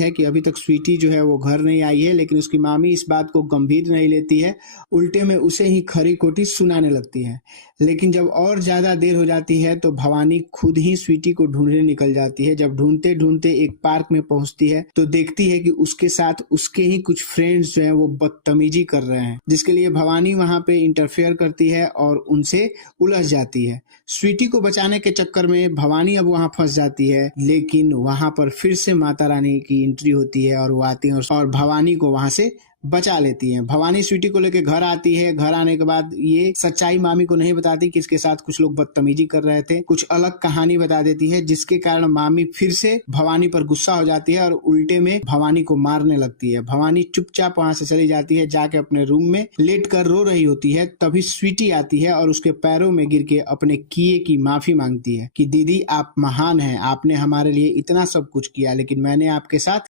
है कि अभी तक स्वीटी जो है वो घर नहीं आई है, लेकिन उसकी मामी इस बात को गंभीर नहीं लेती है, उल्टे में उसे ही खरी खोटी सुनाने लगती है। लेकिन जब और ज्यादा देर हो जाती है तो भवानी खुद ही स्वीटी को ढूंढने निकल जाती है। जब ढूंढते ढूंढते एक पार्क में पहुंचती है तो देखती है कि उसके साथ उसके ही कुछ फ्रेंड्स जो हैं वो बदतमीजी कर रहे हैं, जिसके लिए भवानी वहां पे इंटरफेयर करती है और उनसे उलझ जाती है। स्वीटी को बचाने के चक्कर में भवानी अब वहां फंस जाती है, लेकिन वहां पर फिर से माता रानी की एंट्री होती है और वो आती है और भवानी को वहां से बचा लेती हैं। भवानी स्वीटी को लेकर घर आती है। घर आने के बाद ये सच्चाई मामी को नहीं बताती कि इसके साथ कुछ लोग बदतमीजी कर रहे थे, कुछ अलग कहानी बता देती है, जिसके कारण मामी फिर से भवानी पर गुस्सा हो जाती है और उल्टे में भवानी को मारने लगती है। भवानी चुपचाप वहां से चली जाती है, जाके अपने रूम में लेट कर रो रही होती है। तभी स्वीटी आती है और उसके पैरों में गिर के अपने किए की माफी मांगती है कि दीदी आप महान हैं, आपने हमारे लिए इतना सब कुछ किया, लेकिन मैंने आपके साथ